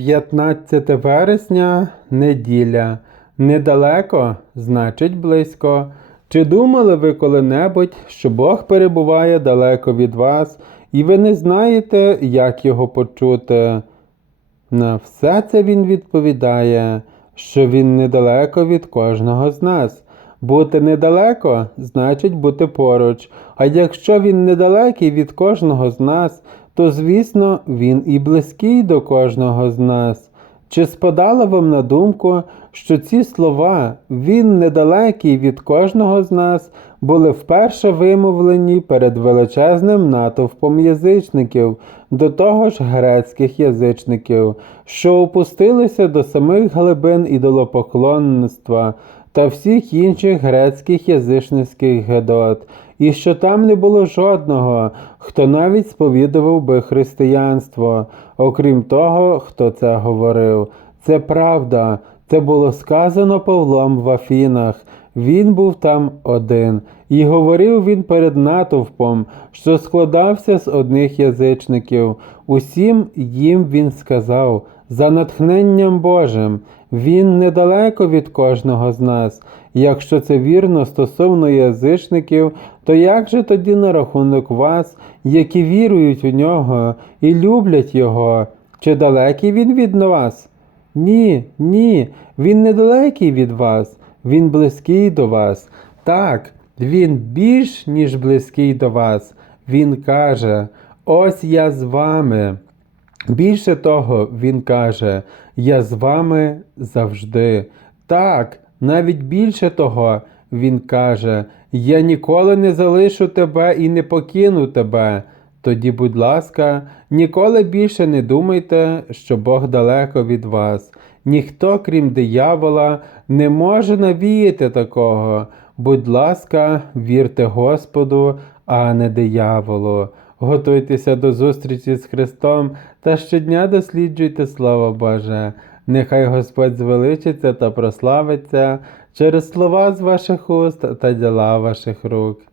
15 вересня неділя. Недалеко, значить близько. Чи думали ви коли-небудь, що Бог перебуває далеко від вас, і ви не знаєте, як його почути? На все це він відповідає, що він недалеко від кожного з нас. Бути недалеко значить бути поруч. А якщо він недалекий від кожного з нас, то звісно він і близький до кожного з нас. Чи спадало вам на думку, що ці слова він недалекий від кожного з нас були вперше вимовлені перед величезним натовпом язичників, до того ж грецьких язичників, що опустилися до самих глибин ідолопоклонництва та всіх інших грецьких язичницьких гедот, і що там не було жодного, хто навіть сповідував би християнство, окрім того, хто це говорив. Це правда, це було сказано Павлом в Афінах. Він був там один, і говорив він перед натовпом, що складався з одних язичників. Усім їм він сказав, за натхненням Божим, він недалеко від кожного з нас. Якщо це вірно стосовно язичників, то як же тоді на рахунок вас, які вірують у нього і люблять його? Чи далекий він від вас? Ні, ні, він недалекий від вас, він близький до вас. Так, він більш ніж близький до вас. Він каже: Ось я з вами. Більше того, він каже: Я з вами завжди. Так, навіть більше того, він каже: Я ніколи не залишу тебе і не покину тебе. Тоді, будь ласка, ніколи більше не думайте, що Бог далеко від вас. Ніхто, крім диявола, не може навіяти такого. Будь ласка, вірте Господу, а не дияволу. Готуйтеся до зустрічі з Христом та щодня досліджуйте Слово Боже. Нехай Господь звеличиться та прославиться через слова з ваших уст та діла ваших рук.